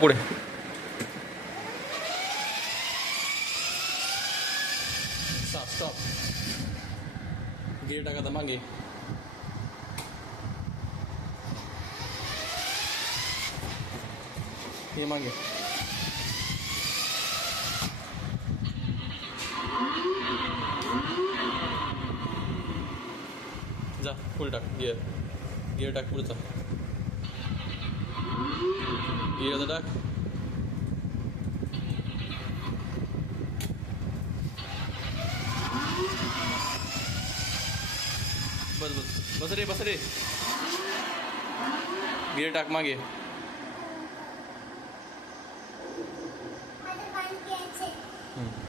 पुढे stop gear टाका आता मागे हे मागे जा फुल टाक गिअर टाक पुढचा गिअर टाक बस रे गिअर टाक मागे